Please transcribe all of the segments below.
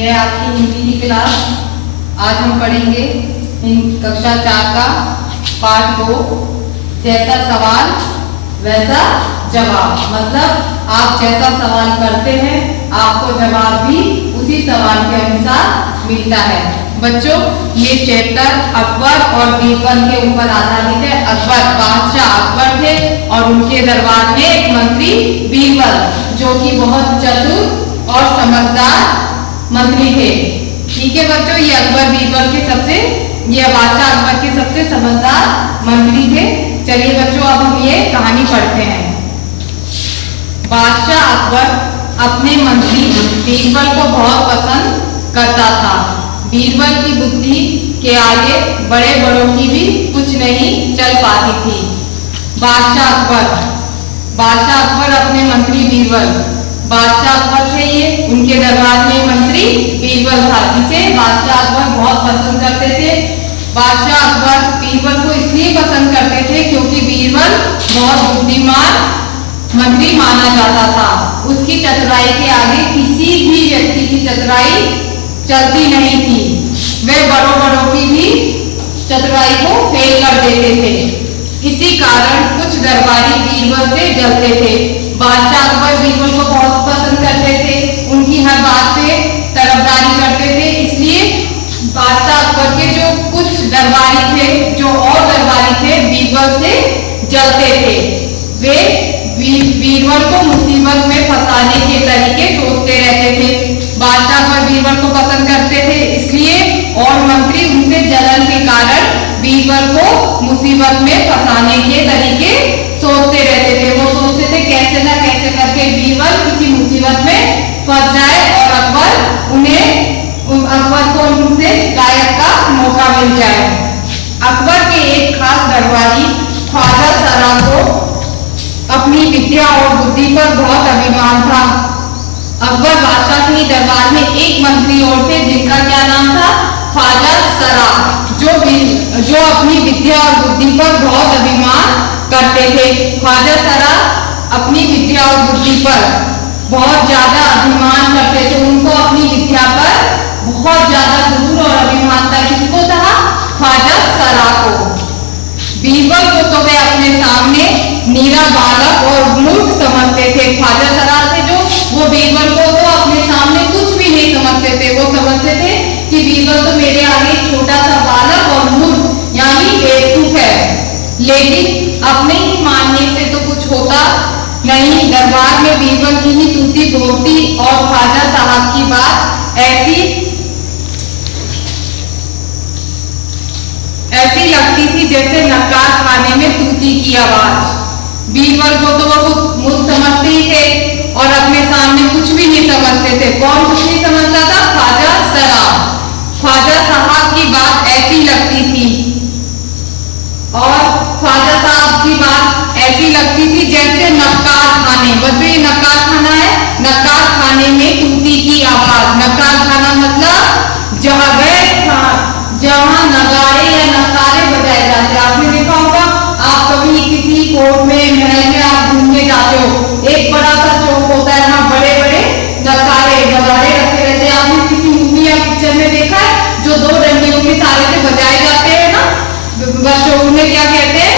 ये है आपकी हिंदी की क्लास। आज हम पढ़ेंगे कक्षा 4 का पाठ 2, जैसा सवाल वैसा जवाब। मतलब आप जैसा सवाल करते हैं आपको जवाब भी उसी सवाल के अनुसार मिलता है। बच्चों, ये चैप्टर अकबर और बीरबल के ऊपर आधारित है। अकबर बादशाह अकबर थे और उनके दरबार में एक मंत्री बीरबल, जो कि बहुत चतुर और समझदार मंत्री थे। ठीक है बच्चों, ये अकबर बीरबल के ये बादशाह अकबर के सबसे समझदार मंत्री थे। चलिए बच्चों, अब हम ये कहानी पढ़ते हैं। बादशाह अकबर अपने मंत्री बीरबल को बहुत पसंद करता था। बीरबल की बुद्धि के आगे बड़े बड़ों की भी कुछ नहीं चल पाती थी। बादशाह अकबर अपने मंत्री बीरबल, बादशाह अकबर थे ये, उनके दरबार में मंत्री बीरबल था, जिसे बादशाह अकबर बहुत पसंद करते थे। बादशाह अकबर बीरबल को इसलिए पसंद करते थे क्योंकि बीरबल बहुत बुद्धिमान मंत्री माना जाता था। उसकी चतुराई के आगे किसी भी व्यक्ति की चतुराई चलती नहीं थी। वे बड़ों की भी चतुराई को फेल कर देते थे। इसी कारण कुछ दरबारी बीरबल से जलते थे। बादशाह अकबर बीरबल को बहुत पसंद करते थे, उनकी हर बात पे तरफदारी करते थे। इसलिए बादशाह अकबर के जो कुछ दरबारी थे, जो और दरबारी थे, बीरबल से जलते थे। वे बीरबल को मुसीबत में फंसाने के तरीके सोचते रहते थे। बादशाह अकबर बीरबल को पसंद करते थे, इसलिए और मंत्री उनसे जलन के कारण बीरबल को मुसीबत में फंसाने के तरीके सोचते रहते थे। वो सोचते थे कैसे न कैसे करके बीरबल किसी मुसीबत में फंस जाए और अकबर को उनसे शिकायत का मौका मिल जाए। अकबर के एक खास दरबारी ख्वाजा सरा को अपनी विद्या और बुद्धि पर बहुत अभिमान था। अकबर बादशाह के दरबार में एक मंत्री और थे जिनका क्या नाम था? ख्वाजा सरा, जो अपनी विद्या और बुद्धि पर बहुत अभिमान करते थे। ख्वाजा सरा अपनी विद्या और बुद्धि पर बहुत ज्यादा अभिमान करते थे। उनको अपनी विद्या पर बहुत ज्यादा गुरूर और अभिमान था। किसको था? ख्वाजा सरा को। बीरबल को तो वे अपने सामने नीरा बालक और मूर्ख समझते थे। ख्वाजा सरा थे जो, वो बीरबल को तो अपने सामने कुछ भी नहीं समझते थे। वो समझते थे कि बीरबल तो मेरे आगे छोटा सा बालक और मूर्ख यानी बेवकूफ है। लेकिन अपने ही मानने से तो कुछ होता नहीं। दरबार में बीरबल की ही तूती बोलती और ख्वाजा साहब की बात ऐसी लगती थी जैसे नक्काश खाने में तूती की आवाज। बीरबल को तो वो मूर्ख समझते ही थे और अपने सामने कुछ भी नहीं समझते थे। कौन कुछ नहीं समझता था? ख्वाजा सरा। ख्वाजा साहब की बात ऐसी लगती थी और ख्वाजा साहब की बात ऐसी लगती थी जैसे नक्काश खाने। बच्चों, ये नक्काश खाना है, नक्काश खाने में तूती की आवाज। नक्काश खाना मतलब जहाँ नगाड़े या नकारे बजाए जाते हैं। आपने देखा होगा, आप कभी किसी कोर्ट में महल में आप घूमने जाते हो, एक बड़ा सा चौक होता है, वहाँ बड़े बड़े नगाड़े रखे रहते हैं। आपने किसी मूवी या पिक्चर में देखा है जो दो डंडियों के सहारे से बजाए जाते हैं ना? बच्चों, उन्हें क्या कहते हैं?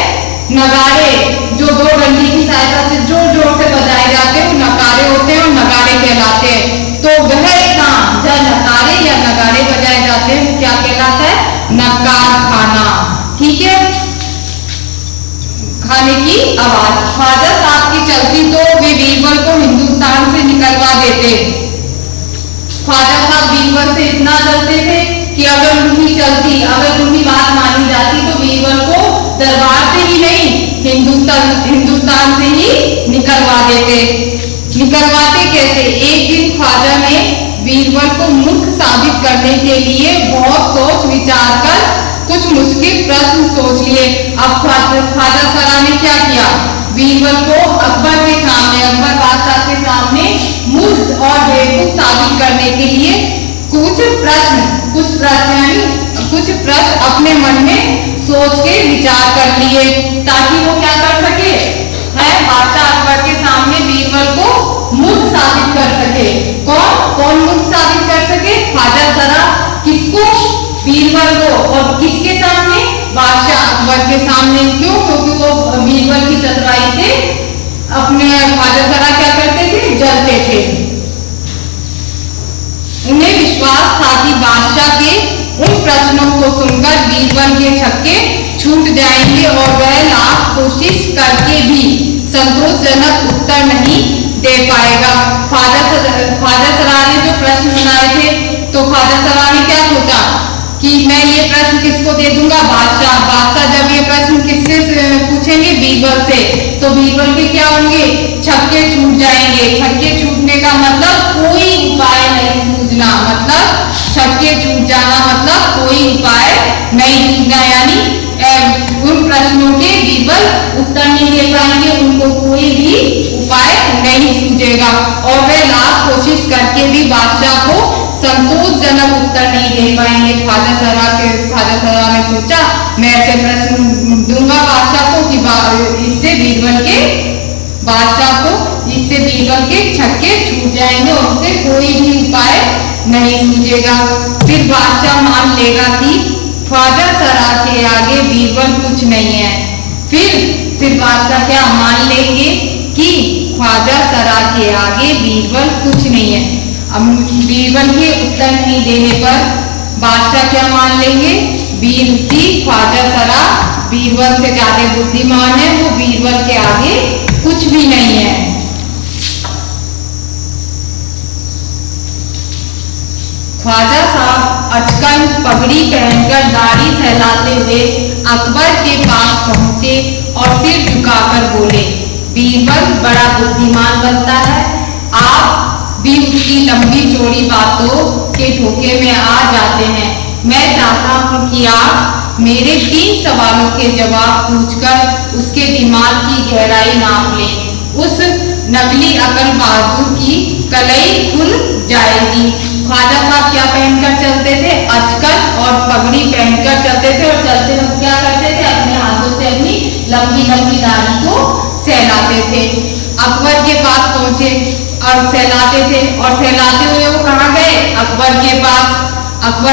नगाड़े। जो दो डंडी की सहायता से जोर जोर से बजाए जाते हैं वो नगाड़े होते हैं और नगाड़े कहलाते हैं। तो वह स्थान जहाँ नगाड़े या नगाड़े बजाए जाते हैं क्या कहलाता है? नक्काश खाना। ठीक है, खाने की आवाज। ख्वाजा साहब की चलती तो वे बीरबल को हिंदुस्तान से निकलवा देते। ख्वाजा साहब बीरबल से इतना जलते थे कि अगर उनकी बात मानी जाती तो बीरबल को दरबार से ही नहीं हिंदुस्तान से ही निकलवाते कैसे? एक दिन ख्वाजा ने बीरबल को मूर्ख साबित करने के लिए बहुत सोच विचार कर कुछ मुश्किल प्रश्न सोच लिए। अब ख्वाजा सरा ने क्या किया? बीरबल को अकबर बादशाह के सामने मूर्ख और बेवकूफ साबित करने के लिए कुछ प्रश्न अपने मन में सोच के विचार कर लिए, ताकि वो क्या कर सके? बादशाह अकबर के सामने बीरबल को मूर्ख साबित कर सके। कौन मूर्ख साबित कर सके? बीरबल को, और किसके सामने? बादशाह अकबर के सामने। क्यों? क्योंकि वो बीरबल की चतुराई से अपने ख्वाजा सरा क्या करते थे? जलते थे। उन्हें विश्वास था कि बादशाह के उन प्रश्नों को सुनकर बीरबल के छक्के छूट जाएंगे और वह लाख कोशिश करके भी संतोषजनक उत्तर नहीं दे पाएगा। ख्वाजा सरा ने जो प्रश्न बनाए थे, तो ख्वाजा सरा ने क्या सोचा कि मैं ये प्रश्न किसको दे दूंगा? बादशाह जब ये प्रश्न किससे पूछेंगे? बीरबल से, तो बीरबल के क्या होंगे? छक्के छूट जाएंगे। छक्के छूटने का मतलब कोई उपाय नहीं सूझना, मतलब छक्के छूट जाना मतलब कोई उपाय नहीं सूझना, यानी उन प्रश्नों के बीरबल उत्तर नहीं दे पाएंगे, उनको कोई भी उपाय नहीं सूझेगा और वे लाख कोशिश करके भी बादशाह को संतोषजनक उत्तर नहीं दे पाएंगे। ख्वाजा सरा ने सोचा मैं ऐसे प्रश्न दूंगा बादशाह को कि इससे बीरबल के छक्के छूट जाएंगे और उसे कोई भी उपाय नहीं सूझेगा। फिर बादशाह मान लेगा कि ख्वाजा सरा के आगे बीरबल कुछ नहीं है। फिर बादशाह क्या मान लेंगे कि ख्वाजा सरा के आगे बीरबल कुछ नहीं है। अब बीरबल के उत्तर नहीं देने पर बादशाह क्या मान लेंगे? ख्वाजा सरा बीरबल से ज्यादा बुद्धिमान है, वो बीरबल के आगे कुछ भी नहीं है। ख्वाजा साहब अचकन पगड़ी पहनकर दाढ़ी फैलाते हुए अकबर के पास पहुंचे और सिर झुकाकर बोले, बीरबल बड़ा बुद्धिमान बनता है, आप भी उसकी लंबी चौड़ी बातों के धोखे में आ जाते हैं। मैं चाहता हूं कि आप मेरे 3 सवालों के जवाब पूछकर उसके दिमाग की गहराई नाप लें। उस नकली अकल बहादुर की कलई खुल जाएगी। ख्वाजा साहब क्या पहनकर चलते थे? अचकन और पगड़ी पहनकर चलते थे और चलते वक्त क्या करते थे? अपने हाथों से अपनी लंबी लंबी दाढ़ी को सहलाते थे। अकबर के पास पहुंचे और सहलाते थे, और सहलाते हुए वो कहाँ गए? अकबर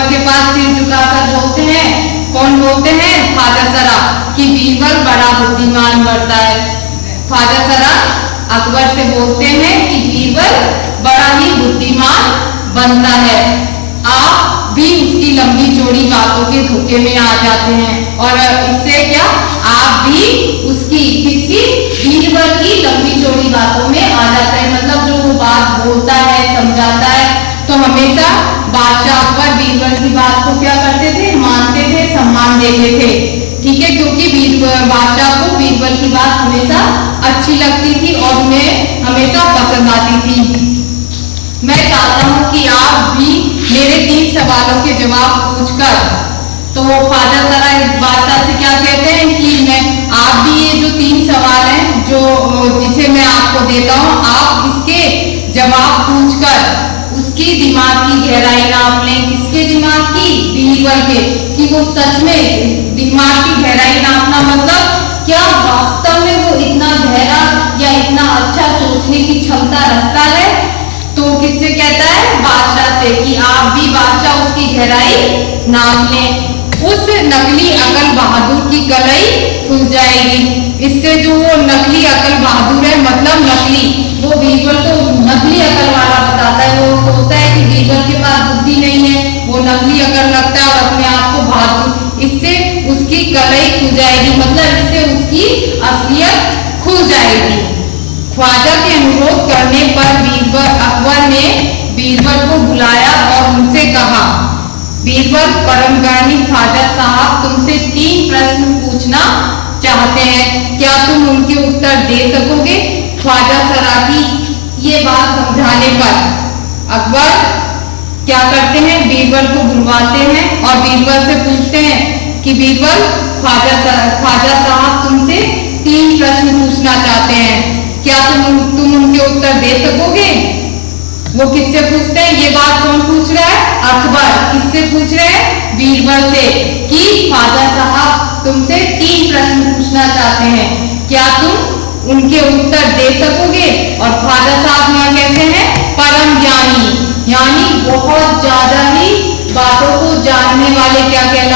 के पास सिर झुकाकर बोलते हैं। कौन बोलते हैं? ख्वाजा सरा, कि बीरबल बड़ा बुद्धिमान बनता है। ख्वाजा सरा अकबर से बोलते हैं कि बीरबल बड़ा ही बुद्धिमान बनता है, आप भी उसकी लंबी चौड़ी बातों के धोखे में आ जाते हैं। और इससे क्या, आप भी उसकी बीरबल की लंबी चौड़ी बातों में आ जाता है। मतलब जो वो बात बोलता है, समझाता है, तो हमेशा बादशाह अकबर बीरबल की बात को क्या करते थे? मानते थे, सम्मान देते थे। ठीक है, क्योंकि बादशाह को बीरबल की बात हमेशा अच्छी लगती थी और उन्हें हमेशा पसंद आती थी। मैं चाहता हूं कि आप भी मेरे 3 सवालों के जवाब पूछकर, तो ख्वाजा सरा बादशाह से क्या कहते हैं कि आप भी ये जो 3 सवाल हैं जिसे मैं आपको देता हूं, आप इसके जवाब पूछकर उसकी दिमाग की गहराई नाप लें। किसके दिमाग की? बीरबल के, कि वो सच में दिमाग की गहराई नापना मतलब क्या वास्तव में वो इतना गहरा या इतना अच्छा सोचने की क्षमता रखता है। तो किससे कहता है? बादशाह से, कि आप भी बादशाह उसकी गहराई नाप लें। उस नकली अकल बहादुर की कलई खुल जाएगी। इससे जो वो नकली अकल बहादुर है, मतलब नकली, वो बीरबल को नकली अकल वाला बताता है। वो सोचता है कि बीरबल के पास बुद्धि नहीं है, वो नकली अकल रखता है और अपने आप को बहादुर। इससे उसकी कलई खुल जाएगी, मतलब इससे उसकी असलियत खुल जाएगी। ख्वाजा के अनुरोध करने पर अकबर ने बीरबल को बुलाया और उनसे कहा, बीरबल, परमज्ञानी ख्वाजा साहब तुमसे 3 प्रश्न पूछना चाहते हैं, क्या तुम उनके उत्तर दे सकोगे? ख्वाजा सरा की ये बात समझाने पर अकबर क्या करते हैं? बीरबल को बुलवाते हैं और बीरबल से पूछते हैं कि बीरबल, ख्वाजा साहब तुमसे 3 प्रश्न पूछना चाहते हैं, क्या तुम उनके उत्तर दे सकोगे? वो किससे पूछते हैं? ये बात कौन पूछ रहा है? अकबर। किससे पूछ रहे हैं? बीरबल से, कि ख्वाजा साहब तुमसे 3 प्रश्न पूछना चाहते हैं, क्या तुम उनके उत्तर दे सकोगे? और ख्वाजा साहब यहाँ कहते हैं परम ज्ञानी, यानी बहुत ज्यादा ही बातों को जानने वाले क्या कहते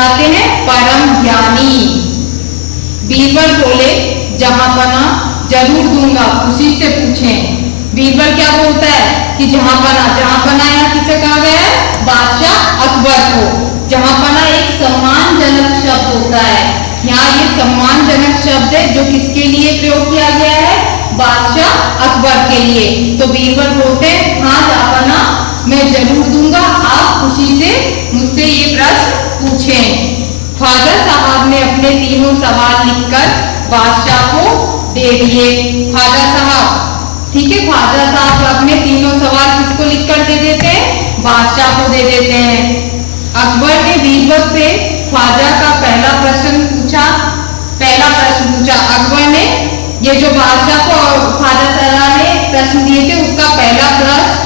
बीरबल बोले, जहां पना जरूर दूंगा, खुशी से पूछें। बीरबल क्या बोलता है कि जहां पना यहाँ किसे कहा गया है? बादशाह अकबर को। जहां पना एक सम्मानजनक शब्द होता है, यहाँ ये सम्मानजनक शब्द है जो किसके लिए प्रयोग किया गया है? बादशाह अकबर के लिए। तो बीरबल बोलते हैं, हाँ जहांपना मैं जरूर दूंगा, आप खुशी से मुझसे ये प्रश्न पूछें। ख्वाजा साहब ने अपने तीनों सवाल लिखकर बादशाह को दे दिए। ख्वाजा साहब, ठीक है, ख्वाजा साहब अपने तीनों सवाल किसको लिखकर दे देते हैं? बादशाह को दे देते हैं। अकबर ने बीरबल से ख्वाजा का पहला प्रश्न पूछा। अकबर ने ये जो बादशाह को ख्वाजा साहब ने प्रश्न दिए थे, उसका पहला प्रश्न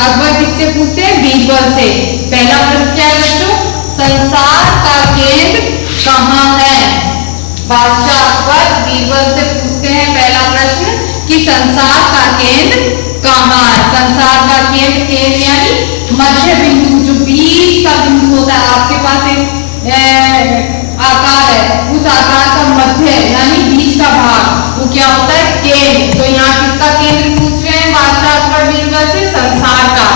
अकबर किससे पूछते हैं? बीरबल से। पहला प्रश्न क्या है बच्चों? संसार का केंद्र कहाँ है? बादशाह अकबर बीरबल से पूछते हैं पहला प्रश्न कि संसार का केंद्र कहाँ है? संसार का केंद्र यानी मध्य बिंदु, जो बीच का बिंदु होता है, आपके पास एक आकार है, उस आकार का मध्य यानी बीच का भाग, वो क्या होता है? केंद्र। तो यहाँ किसका केंद्र पूछ रहे हैं बादशाह अकबर बीरबल से? संसार का।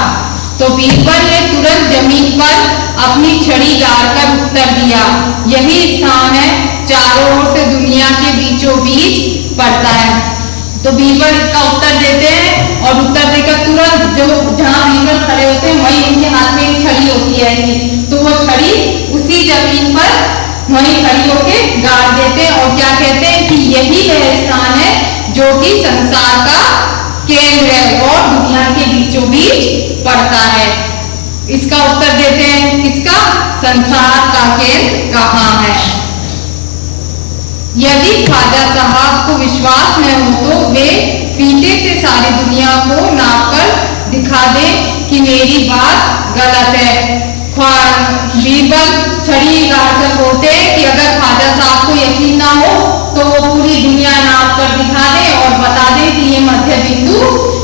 तो बीरबल ने तुरंत जमीन पर अपनी छड़ी गाड़कर उत्तर दिया, यही स्थान है, चारों ओर से दुनिया के बीचों बीच पड़ता है। तो बीरबल इसका उत्तर देते हैं और उत्तर देकर तुरंत जो जहां बीरबल खड़े होते हैं वहीं उनके हाथ में एक छड़ी होती है, तो वो छड़ी उसी जमीन पर वहीं खड़ी होके गाड़ देते हैं और क्या कहते हैं कि यही वह स्थान है जो कि संसार का केंद्र है और दुनिया के बीचों बीच पड़ता है। इसका उत्तर देते हैं किसका? संसार का केंद्र कहाँ है? यदि ख्वाजा साहब को विश्वास न हो तो वे फीते से सारी दुनिया को नापकर दिखा दे कि मेरी बात गलत है। बीरबल छड़ी गाड़कर बोलते हैं कि अगर ख्वाजा साहब को यकीन ना हो तो वो पूरी दुनिया नाप कर दिखा दे और बता दे कि ये मध्य बिंदु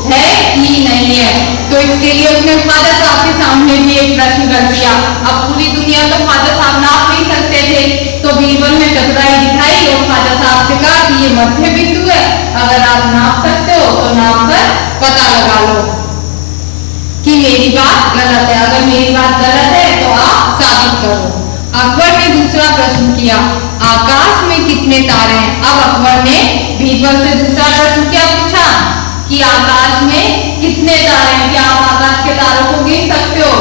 है कि नहीं है। तो इसके लिए उसने ख्वाजा साहब के सामने भी एक प्रश्न रख दिया। अब पूरी दुनिया तो ख्वाजा साहब नाप नहीं सकते थे, तो बीरबल ने चतुराई दिखाई और ख्वाजा साहब से कहा कि ये मध्य बिंदु है, अगर आप नाप सकते हो तो नाप कर पता लगा लो कि मेरी बात गलत है। अगर मेरी बात गलत है तो आप साबित करो। अकबर ने दूसरा प्रश्न किया, आकाश में कितने तारे हैं? अब अकबर ने बीरबल से दूसरा प्रश्न क्या पूछा कि आकाश में कितने तारे हैं, क्या आप आकाश के तारों को गिन सकते हो?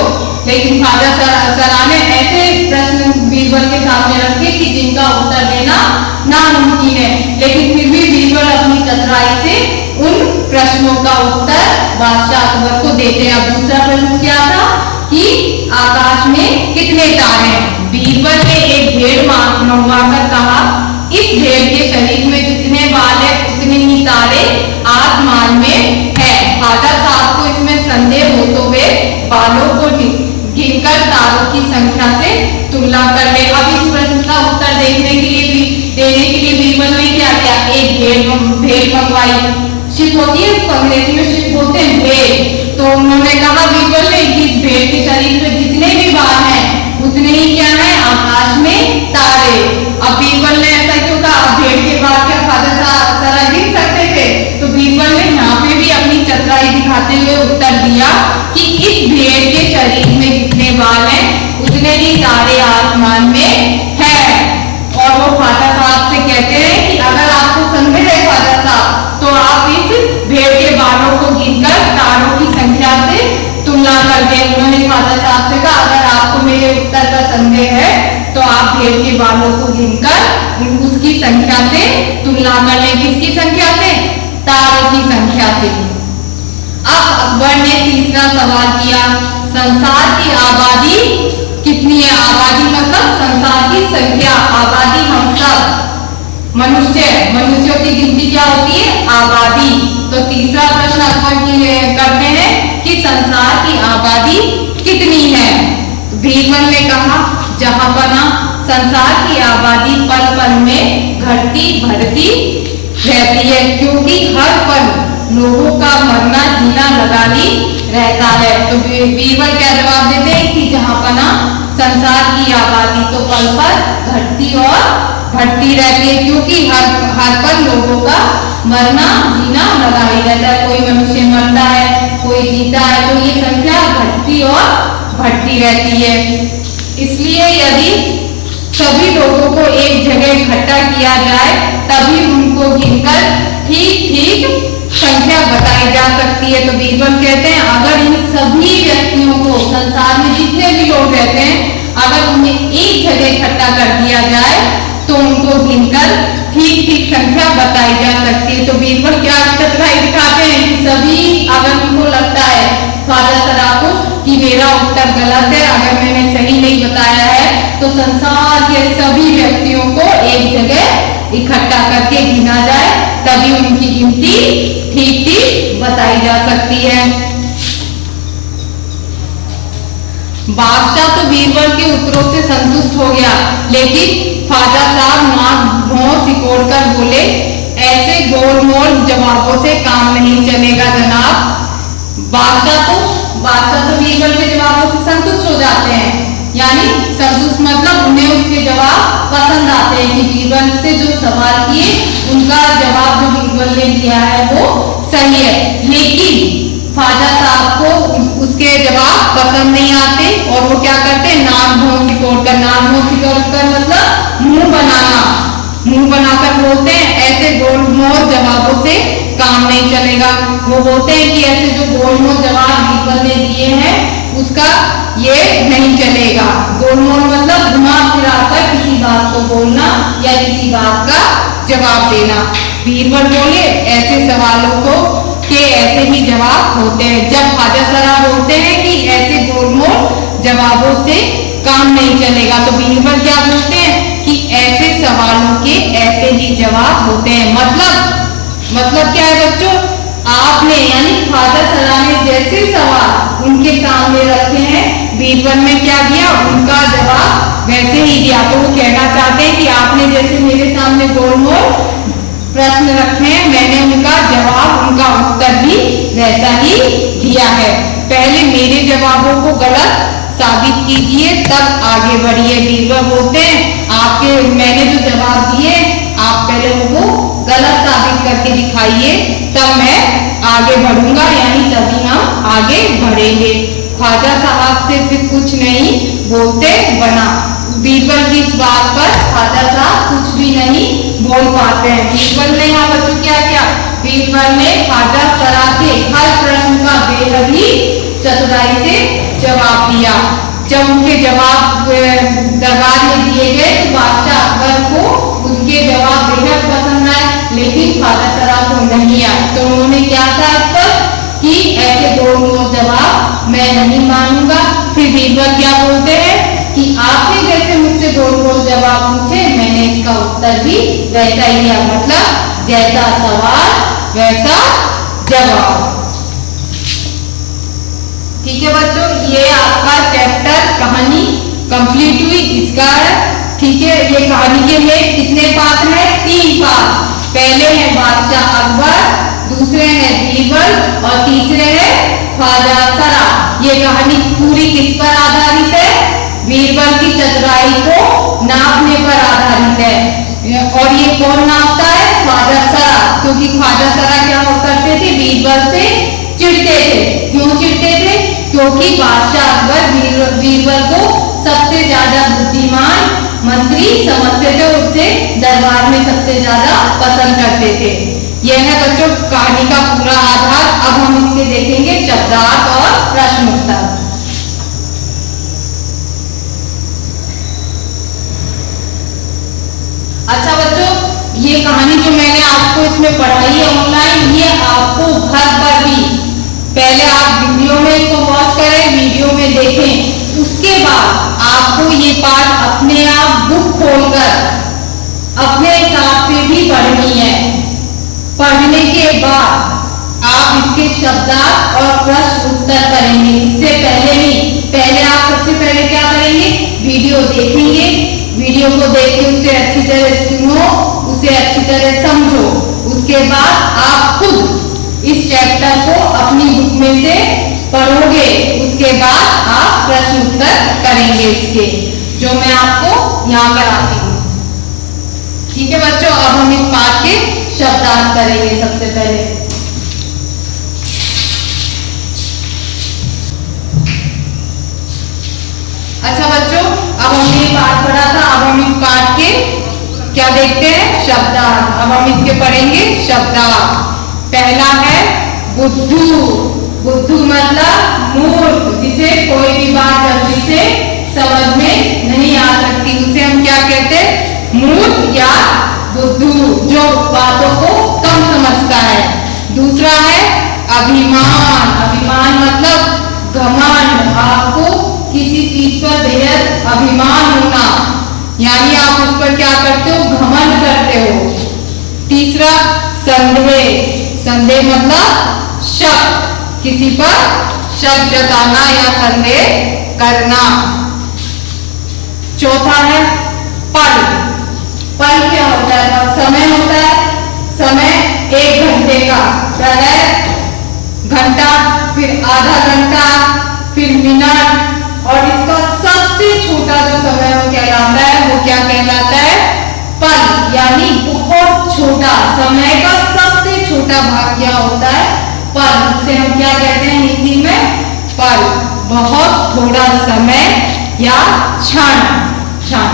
लेकिन ख्वाजा सराह ने ऐसे प्रश्न बीरबल के सामने रखे कि जिनका उत्तर देना नामुमकिन है, लेकिन फिर भी बीरबल अपनी चतुराई से उन प्रश्नों का उत्तर बादशाह अकबर को देते हैं। अब दूसरा प्रश्न क्या था कि आकाश में कितने तारे हैं? बीरबल ने एक भेड़ मंगवाकर कहा, इस भेड़ के शरीर में जितने बाल है उतने ही तारे आसमान में है। ख्वाजा साहब को इसमें संदेह हो तो वे बालों को गिनकर तारों की संख्या से तुलना कर ले। अब इस प्रश्न का उत्तर देने के लिए बीरबल ने क्या किया? एक भेड़ मंगवाई। शिप होती है, उसको अंग्रेजी में शिप बोलते हैं, भेड़। तो उन्होंने कहा बीरबल ने कि इस भेड़ के शरीर में जितने भी बाल हैं उतने ही क्या है? आकाश में तारे। अब बीरबल ने ऐसा क्यों कहा? भेड़ के बाल क्या ख्वाजा साहब गिन सकते थे? तो बीरबल ने यहाँ पे भी अपनी चतुराई दिखाते हुए उत्तर दिया कि इस भेड़ के शरीर में जितने बाल हैं उतने ही तारे आसमान में है। और वो ख्वाजा साहब से कहते हैं कि अगर आपको संदेह है ख्वाजा साहब, तो आप इस भेड़ के बालों को गिनकर तारों की संख्या से तुलना कर दें। उन्होंने ख्वाजा साहब से कहा, अगर आपको मेरे उत्तर का संदेह है तो आप भेड़ के बालों को गिनकर उसकी संख्या से तुलना कर लें। किसकी संख्या से? तारों की संख्या से। अब अकबर ने तीसरा सवाल किया, संसार की आबादी कितनी है? आबादी मतलब संसार की संख्या। आबादी हम सब मनुष्यों की गिनती क्या होती है? आबादी। तो तीसरा प्रश्न अकबर करते हैं कि संसार की आबादी कितनी है? बीरबल ने कहा, जहांपना संसार की आबादी पल पल में घटती बढ़ती रहती है, क्योंकि हर पल लोगों का मरना जीना लगा ही रहता है। तो बीरबल क्या जवाब देते हैं कि जहांपना संसार की आबादी तो पल पर घटती और घटती रहती है, क्योंकि हर पल लोगों का मरना जीना लगा ही रहता है। कोई मनुष्य मरता है, कोई जीता है, तो ये संख्या घटती और घटती रहती है। इसलिए यदि सभी लोगों को एक जगह इकट्ठा किया जाए तभी उनको गिनकर ठीक संख्या बताई जा सकती है। तो बीरबल कहते हैं अगर इन सभी व्यक्तियों को, संसार में जितने भी लोग रहते हैं, अगर उन्हें एक जगह इकट्ठा कर दिया जाए तो उनको गिनकर ठीक संख्या बताई जा सकती है। तो बीरबल क्या चतुराई दिखाते हैं कि सभी, अगर उनको लगता है ख्वाजा सराफ को कि मेरा उत्तर गलत है, अगर मैंने सही नहीं बताया है, तो संसार के सभी व्यक्तियों को एक जगह इकट्ठा करके गिना जाए तभी उनकी गिनती ठीक बताई जा सकती है। बादशाह तो बीरबल के उत्तरों से संतुष्ट हो गया, लेकिन ख्वाजा साहब नाक भौं सिकोड़ कर बोले, ऐसे गोलमोल जवाबों से काम नहीं चलेगा जनाब। बादशाह तो बीरबल के जवाबों से संतुष्ट हो जाते हैं, यानी संतुष्ट मतलब उन्हें उसके जवाब पसंद आते हैं कि बीरबल से जो सवाल किए उनका जवाब जो बीरबल ने दिया है वो सही है। लेकिन ख्वाजा साहब को उसके जवाब पसंद नहीं आते और वो क्या करते हैं, नाक भौं सिकोड़ कर मतलब मुंह बनाकर बोलते हैं, ऐसे गोलमोल जवाबों से काम नहीं चलेगा। वो बोलते हैं कि ऐसे जो गोलमोल जवाब बीरबल ने दिए हैं उसका ये नहीं चलेगा। गोलमोल मतलब घुमा फिरा कर किसी बात को बोलना या किसी बात का जवाब देना। बीरबल बोले ऐसे सवालों को के ऐसे ही जवाब होते हैं। जब ख्वाजा सराफ बोलते हैं कि ऐसे गोलमोल जवाबों से काम नहीं चलेगा, तो बीरबल क्या बोलते हैं कि ऐसे सवालों के ऐसे ही जवाब होते हैं। मतलब क्या है बच्चों, आपने यानी ख्वाजा सराफ ने जैसे सवाल उनके सामने रखे हैं, बीरबल ने क्या दिया, उनका जवाब वैसे ही दिया। तो वो कहना चाहते हैं कि आपने जैसे मेरे सामने गोलमोल प्रश्न रखे हैं, मैंने उनका जवाब, उनका उत्तर भी वैसा ही दिया है। पहले मेरे जवाबों को गलत साबित कीजिए तब आगे बढ़िए। बीरबल बोलते हैं मैंने जो जवाब दिए आप पहले उनको गलत साबित करके दिखाइए तब मैं आगे बढ़ूंगा, यानी तभी हम आगे बढ़ेंगे। ख्वाजा साहब से फिर कुछ नहीं बोलते बना। बीरबल की इस बात पर ख्वाजा साहब कुछ भी नहीं बोल पाते हैं। बीरबल ने यहाँ बच्चों क्या किया, बीरबल ने ख्वाजा सराफ के हर प्रश्न का बेहद ही चतुराई से जवाब दिया। जब उनके जवाब दरबार में दिए गए तो बादशाह अकबर को उनके जवाब बेहद पसंद आए, लेकिन ख्वाजा सराफ को नहीं आया। तो उन्होंने क्या कहा इस पर कि ऐसे गोलमोल जवाब मैं नहीं मानूंगा। फिर बीरबल क्या बोलते हैं कि आपने जैसे मुझसे गोलमोल जवाब पूछे मैंने इसका उत्तर भी वैसा ही दिया, मतलब जैसा सवाल वैसा जवाब। ठीक है बच्चों, ये आपका चैप्टर कहानी कंप्लीट हुई, इसका है। ठीक है, ये कहानी के लिए कितने पात्र हैं, 3 पात्र। पहले है बादशाह अकबर, दूसरे है बीरबल और तीसरे है ख्वाजा सराफ। ये कहानी पूरी किस पर आधारित है, बीरबल की चतुराई को नापने पर आधारित है। और ये कौन नापता है, ख्वाजा सराफ, क्योंकि ख्वाजा सराफ क्या करते थे, बीरबल से चिढ़ते थे। क्यों चिढ़ते थे, क्योंकि बादशाह अकबर बीरबल को सबसे ज्यादा बुद्धिमान मंत्री समझते थे, उससे दरबार में सबसे ज्यादा पसंद करते थे। यह है बच्चों कहानी का पूरा आधार। अब हम इसके देखेंगे शब्दार्थ और प्रश्न उत्तर। अच्छा बच्चों, ये कहानी जो मैंने आपको इसमें पढ़ाई है ऑनलाइन, ये आपको घर पर भी पहले आप वीडियो में इसको वॉच करें, वीडियो में देखें, उसके बाद आपको ये पाठ अपने आप बुक खोलकर अपने हिसाब से भी पढ़नी है। पढ़ने के बाद आप इसके शब्दार्थ और प्रश्न उत्तर करेंगे। इससे पहले नहीं, पहले आप सबसे पहले क्या करेंगे, वीडियो देखेंगे, वीडियो को देख के उसे अच्छी तरह सुनो, उसे अच्छी तरह समझो। उसके बाद आप खुद इस चैप्टर को अपनी बुक में से पढ़ोगे, इसके बाद आप प्रश्न उत्तर करेंगे इसके, जो मैं आपको यहाँ कराती हूँ। ठीक है बच्चों, अब हम इस पाठ के शब्दार्थ करेंगे सबसे पहले। अच्छा बच्चों, अब हमने ये पाठ पढ़ा था, अब हम इस पाठ के क्या देखते हैं, शब्दार्थ। अब हम इसके पढ़ेंगे शब्दार्थ। पहला है बुद्धू। बुद्धू मतलब मूर्ख, जिसे कोई भी बात जल्दी से समझ में नहीं आ सकती, उसे हम क्या कहते हैं, मूर्ख या बुद्धू, जो बातों को कम समझता है। दूसरा है अभिमान। अभिमान मतलब घमंड, आपको किसी चीज पर बेहद अभिमान होना, यानी आप उस पर क्या करते हो, घमंड करते हो। तीसरा संदेह। संदेह मतलब शक, किसी पर शक जताना या संदेह करना। चौथा है पल। पल क्या होता है, समय होता है। समय 1 घंटे का, पहले घंटा, फिर आधा घंटा, फिर मिनट, और इसका सबसे छोटा जो समय वो कहलाता है, वो क्या कहलाता है, पल। यानी बहुत छोटा, समय का सबसे छोटा भाग क्या होता है, पल। उसे हम क्या कहते हैं हिंदी में, पल। बहुत थोड़ा समय या क्षण। क्षण।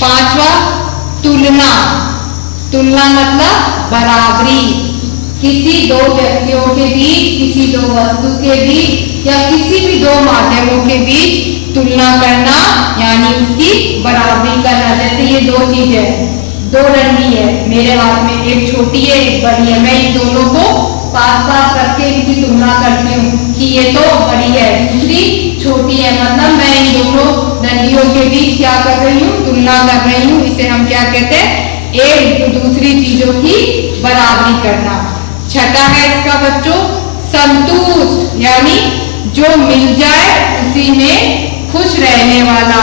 पांचवा तुलना। तुलना मतलब बराबरी, किसी दो व्यक्तियों के बीच, किसी दो वस्तु के बीच या किसी भी दो माध्यमों के बीच तुलना करना, यानी उसकी बराबरी करना। जैसे ये दो चीजें, दो डंडी है, मेरे हाथ में एक छोटी है एक बड़ी है, मैं इन दोनों को पास पास रख के इनकी तुलना करती हूँ कि ये तो बड़ी है दूसरी छोटी है, मतलब मैं इन दोनों डंडियों के बीच क्या कर रही हूँ, तुलना कर रही हूँ। इसे हम क्या कहते हैं, एक दूसरी चीजों की बराबरी करना। छठा है इसका बच्चों संतुष्ट, यानी जो मिल जाए उसी में खुश रहने वाला।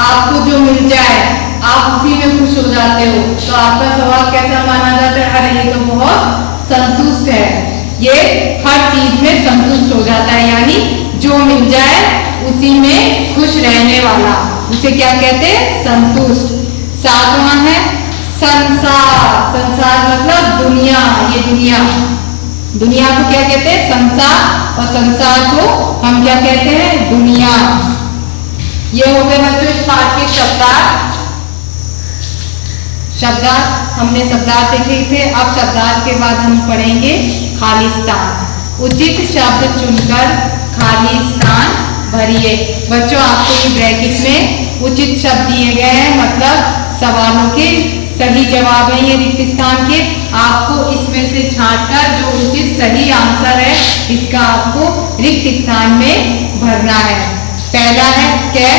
आपको जो मिल जाए आप उसी में खुश हो जाते हो, तो आपका स्वभाव कैसा माना जाता है, अरे ये तो बहुत संतुष्ट है, ये हर चीज में संतुष्ट हो जाता है, यानी जो मिल जाए उसी में खुश रहने वाला, उसे क्या कहते हैं, संतुष्ट। सातवां है संसार। संसार मतलब दुनिया, ये दुनिया, दुनिया को क्या कहते हैं, संसार, और संसार को हम क्या कहते हैं, दुनिया। ये हो गए बच्चों इस पाठ के शब्दार्थ। शब्दार्थ हमने शब्दार्थ देखे थे, अब शब्दार्थ के बाद हम पढ़ेंगे खालिस्तान। उचित शब्द चुनकर खाली स्थान भरिए। बच्चों आपको ये ब्रैकेट में उचित शब्द दिए गए हैं, मतलब सवालों के सही जवाब है ये रिक्त स्थान के। आपको इसमें से छांटकर जो उचित सही आंसर है इसका आपको रिक्त स्थान में भरना है। पहला है कै,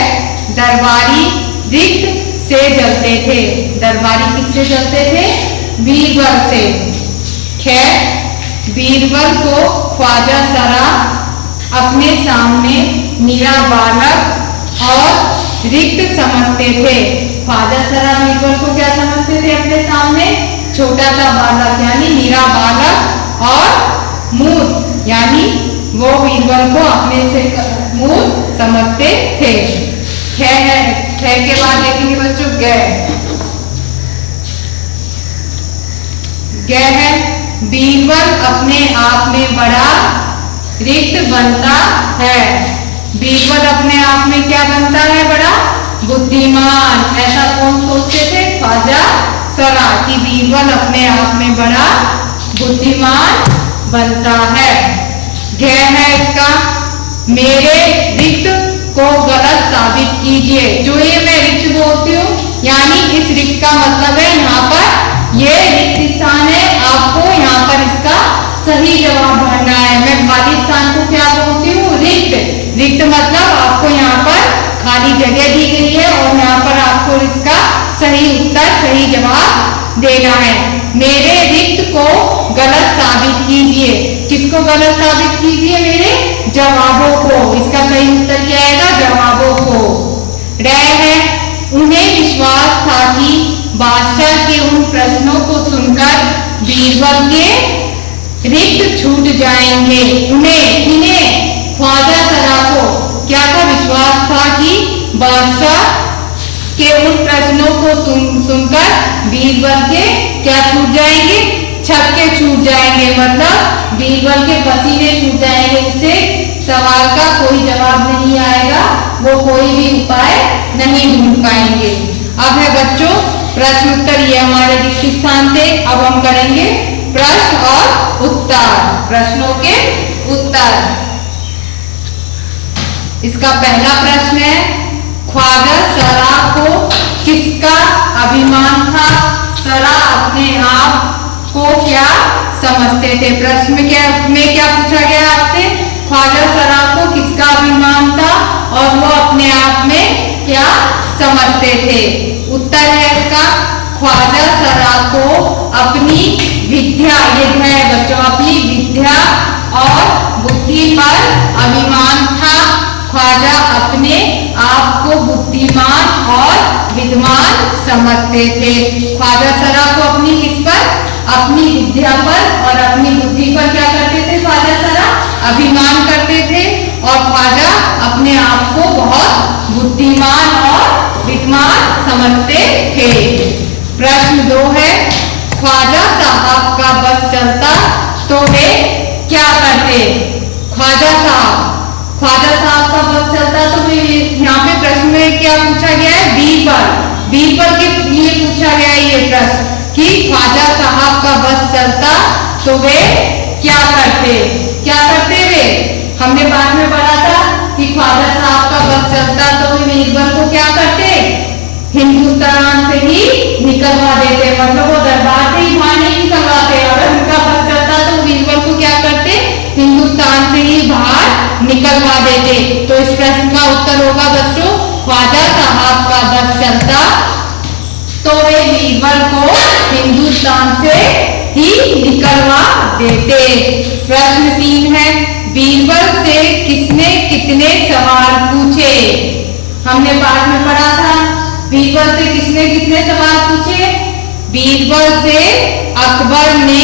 दरबारी रिक्त से जलते थे। दरबारी किससे जलते थे, बीरबल से। खे, बीरबल को ख्वाजा सरा अपने सामने मीरा बालक और रिक्त समझते थे। ख्वाजा सरा बीरबल को क्या समझते थे अपने सामने, छोटा सा बालक, यानी मीरा बालक और मूर्ख, यानी वो बीरबल को अपने से मूर्ख समझते थे। खे के बाद देखेंगे बच्चों गे। गे है बीरबल अपने आप में बड़ा रिक्त बनता है। बीरबल अपने आप में क्या बनता है, बड़ा बुद्धिमान। ऐसा कौन सोचते थे, ख्वाजा सरा, कि बीरबल अपने आप में बड़ा बुद्धिमान बनता है। गे है इसका मेरे रिक्त को गलत साबित कीजिए। जो ये मैं रिक्त बोलती हूँ, यानी इस रिक्त का मतलब है यहाँ पर ये रिक्त स्थान है, आपको यहाँ पर इसका सही जवाब भरना है। मैं खाली स्थान को क्या बोलती हूँ, रिक्त। रिक्त मतलब आपको यहाँ पर खाली जगह दी गई है और यहाँ पर आपको इसका सही उत्तर, सही जवाब देना है। मेरे रिक्त को गलत साबित कीजिए। किसको गलत साबित कीजिए, मेरे जवाबों को। इसका सही उत्तर क्या आएगा, जवाबों को। रह है उन्हें विश्वास था कि बादशाह के उन प्रश्नों को सुनकर बीरबल के रिक्त छूट जाएंगे। उन्हें, इन्हें ख्वाजा सरा को क्या था, विश्वास था कि बादशाह के उन प्रश्नों को सुनकर बीरबल के क्या छूट जाएंगे, छक्के छूट जाएंगे, मतलब बीरबल के पसीने छूट जाएंगे, उसे सवाल का कोई जवाब नहीं आएगा, वो कोई भी उपाय नहीं ढूंढ पाएंगे। अब है बच्चों प्रश्न उत्तर, ये हमारे दीक्षित स्थान थे। अब हम करेंगे प्रश्न और उत्तर, प्रश्नों के उत्तर। इसका पहला प्रश्न है, ख्वाजा सरा को किसका अभिमान था? सरा अपने आप को क्या समझते थे? प्रश्न में क्या पूछा गया आपसे? ख्वाजा सरा को किसका अभिमान था और वो अपने आप में क्या समझते थे? उत्तर है इसका, ख्वाजा सरा को अपनी विद्या, ये है बच्चों, अपनी विद्या और बुद्धि पर अभिमान था। ख्वाजा अपने आप को बुद्धिमान और विद्वान समझते थे। ख्वाजा सरा को अपनी किस पर? अपनी विद्या पर और अपनी बुद्धि पर क्या करते थे? ख्वाजा सरा अभिमान करते थे और ख्वाजा अपने आप को बहुत बुद्धिमान और विद्वान समझते थे। प्रश्न 2 है, ख्वाजा साहब का बस चलता तो वे क्या करते? ख्वाजा साहब का बस चलता तो वे, यहाँ पे प्रश्न में क्या पूछा गया है? बीरबल के लिए पूछा गया है ये प्रश्न कि ख्वाजा साहब का बस चलता तो वे क्या करते? वे हमने बाद में पढ़ा था कि ख्वाजा साहब का बस चलता तो वे बीरबल को क्या करते? हिंदुस्तान से ही निकलवा देते, मतलब वो दरबार से ही बाहर नहीं निकलवाते। अगर उनका बस चलता तो बीरबल को क्या करते? हिंदुस्तान से ही बाहर निकलवा देते। तो इस प्रश्न का उत्तर होगा बच्चों, ख्वाजा साहब का बस चलता तो वे बीरबल को हिंदुस्तान से ही निकलवा देते। प्रश्न 3 है, बीरबल से किसने कितने सवाल पूछे? हमने पाठ में पढ़ा था, बीरबल से किसने कितने सवाल पूछे? बीरबल से अकबर ने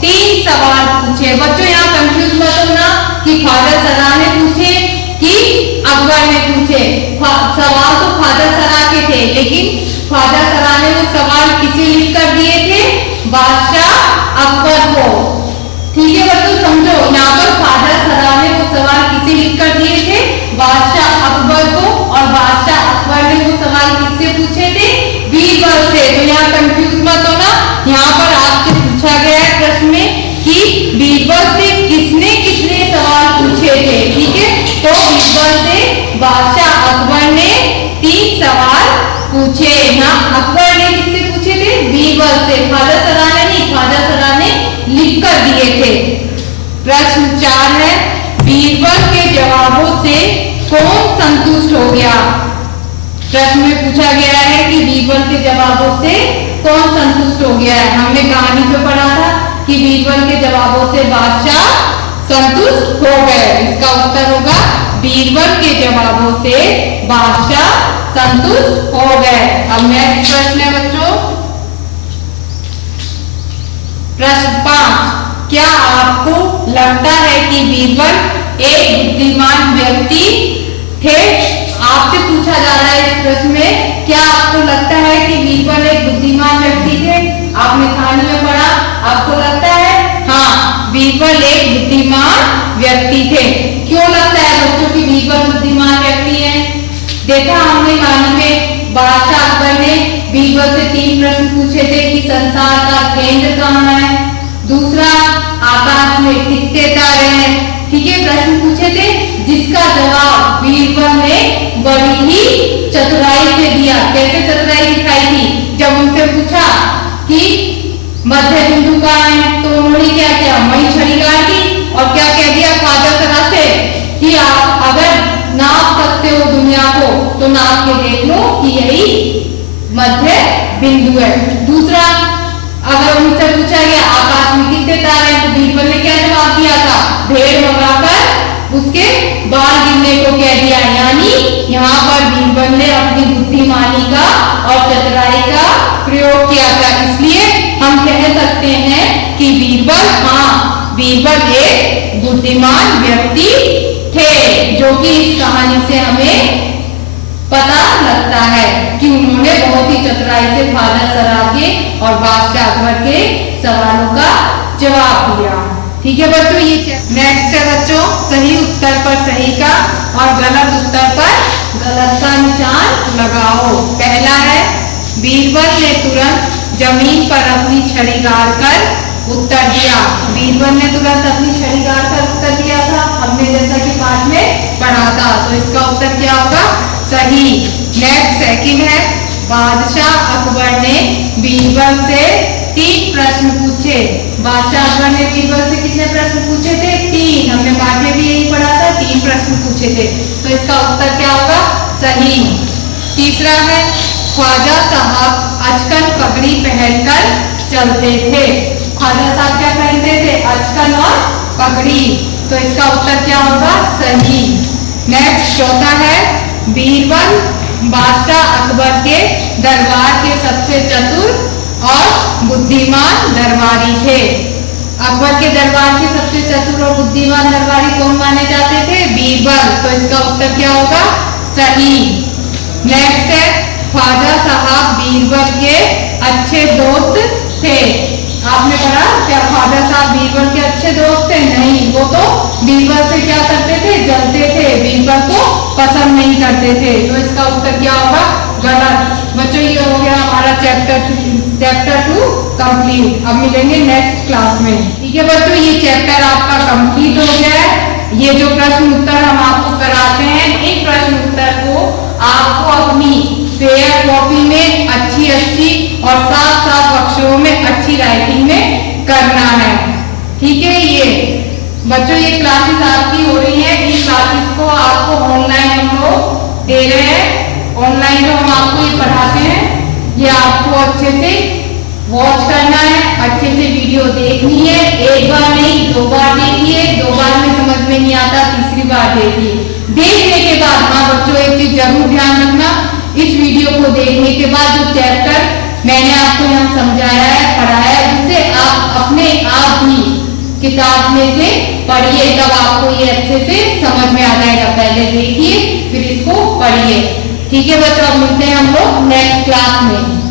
3 सवाल पूछे। बच्चों यहाँ कंफ्यूज मत होना कि ख्वाजा सरा ने पूछे कि अकबर ने पूछे। सवाल तो ख्वाजा सरा के थे, लेकिन ख्वाजा सरा ने वो सवाल किसे लिख कर दिए थे? बादशाह अकबर को। ठीक है बच्चों, समझो यहाँ पर ख्वाजा सरा ने वो सवाल किसे लिख कर दिए थे? बादशाह अकबर को, और बादशाह अकबर ने वो सवाल किससे पूछे थे? बीरबल से। तो यहाँ कंफ्यूज मत होना, यहाँ पर आपसे पूछा गया है प्रश्न में कि बीरबल से किसने कितने सवाल पूछे थे। ठीक है, तो बीरबल से बादशाह अकबर ने 3 सवाल पूछे। यहाँ अकबर ने किससे पूछे थे? बीरबल से। ख्वाजा सरा ने नहीं, ख्वाजा सरा ने लिख कर दिए थे। प्रश्न 4 है, बीरबल के जवाबों से कौन संतुष्ट हो गया? प्रश्न में पूछा गया है कि बीरबल के जवाबों से कौन संतुष्ट हो गया है? हमने कहानी में पढ़ा था कि बीरबल के जवाबों से बादशाह संतुष्ट हो गए। इसका उत्तर होगा बीरबल के जवाबों से बादशाह संतुष्ट हो गए। अब नेक्स्ट प्रश्न है बच्चों, प्रश्न 5, क्या आपको लगता है कि बीरबल एक बुद्धिमान व्यक्ति थे? आपसे पूछा जा रहा है इस प्रश्न में, क्या आपको लगता है कि बीरबल एक बुद्धिमान व्यक्ति थे? आपने कहानी में पढ़ा, आपको लगता है? हाँ, बीरबल एक बुद्धिमान व्यक्ति थे। क्यों लगता है बच्चों कि बीरबल बुद्धिमान व्यक्ति है? देखा हमने कहानी में, बादशाह अकबर ने बीरबल से 3 प्रश्न पूछे थे कि संसार का केंद्र कहाँ है, दूसरा आकाश में कितने तारे हैं। ठीक है, प्रश्न पूछे थे जिसका जवाब बीरबल ने बड़ी ही चतुराई से दिया। कैसे चतुराई दिखाई थी? जब उनसे पूछा कि मध्य बिंदु कहाँ है, तो उन्होंने क्या किया? वही छड़ी गाड़ दी और क्या कह दिया ख्वाजा सरा से कि आप अगर नाप सकते हो दुनिया को तो नाप के देख लो कि यही मध्य बिंदु है। दूसरा, अगर उनसे पूछा गया आकाश में कितने तारे हैं, तो बीरबल ने क्या जवाब दिया था? भेड़ मंगाकर उसके बाल गिनने को कह दिया। यानी यहाँ पर बीरबल ने अपनी बुद्धिमानी का और चतुराई का प्रयोग किया था। इसलिए हम कह सकते हैं कि बीरबल एक बुद्धिमान व्यक्ति थे, जो कि इस कहानी से हमें पता लगता है कि उन्होंने बहुत ही चतुराई से फादर सराह के और बादशाह अकबर के सवालों का जवाब दिया। ठीक है बच्चों, ये नेक्स्ट है बच्चों, सही उत्तर पर सही का और गलत उत्तर पर गलत का निशान लगाओ। पहला है, बीरबल ने तुरंत जमीन पर अपनी छड़ी गाड़ कर उत्तर दिया। बीरबल ने तुरंत अपनी छड़ी गाड़ कर उत्तर दिया था, हमने जैसा कि पाठ में पढ़ा था, तो इसका उत्तर क्या होगा? सही। नेक्स्ट सेकंड है, बादशाह अकबर ने बीरबल से 3 प्रश्न पूछे। बादशाह अकबर ने बीरबल से कितने प्रश्न पूछे थे? 3। हमने पाठ में भी यही पढ़ा था, 3 प्रश्न पूछे थे, तो इसका उत्तर क्या होगा? सही। तीसरा है, ख्वाजा साहब अचकन पगड़ी पहनकर चलते थे। ख्वाजा साहब क्या पहनते थे? अचकन और पगड़ी, तो इसका उत्तर क्या होगा? सही। नेक्स्ट चौथा है, बीरबल बादशाह अकबर के दरबार के सबसे चतुर और बुद्धिमान दरबारी थे। अकबर के दरबार के सबसे चतुर और बुद्धिमान दरबारी कौन माने जाते थे? बीरबल, तो इसका उत्तर क्या होगा? सही। नेक्स्ट है, ख्वाजा साहब बीरबल के अच्छे दोस्त थे। आपने पढ़ा क्या ख्वाजा साहब बीरबल के अच्छे दोस्त थे? नहीं, वो तो बीरबल से क्या करते थे? जलते थे, बीरबल को पसंद नहीं करते थे, तो इसका उत्तर क्या होगा? गलत। बच्चों, ये हो गया हमारा चैप्टर 2 कंप्लीट। अब मिलेंगे नेक्स्ट क्लास में। ठीक है बच्चों, ये चैप्टर आपका कंप्लीट हो गया है। ये जो प्रश्न उत्तर हम आपको कराते हैं, इन प्रश्न उत्तर को आपको अपनी फेयर कॉपी में अच्छी और साफ अक्षरों में अच्छी राइटिंग में करना है। ठीक है, ये बच्चों ये क्लासेस आपकी हो रही है। इन क्लासेस को आपको ऑनलाइन हम लोग दे रहे हैं। ऑनलाइन जो हम आपको ये पढ़ाते हैं, ये आपको अच्छे से वॉच करना है, अच्छे से वीडियो देखनी है। एक बार नहीं, 2 बार देखिए। 2 बार में समझ में नहीं आता, तीसरी बार देखिए। देखने के बाद हाँ बच्चों, एक चीज जरूर ध्यान रखना, इस वीडियो को देखने के बाद जो चैप्टर मैंने आपको यहाँ समझाया है, पढ़ाया है, उसे आप अपने आप ही किताब में से पढ़िए, तब आपको ये अच्छे से समझ में आ जाएगा। पहले देखिए, फिर इसको पढ़िए। ठीक है बच्चों, अब मिलते हैं हम लोग नेक्स्ट क्लास में।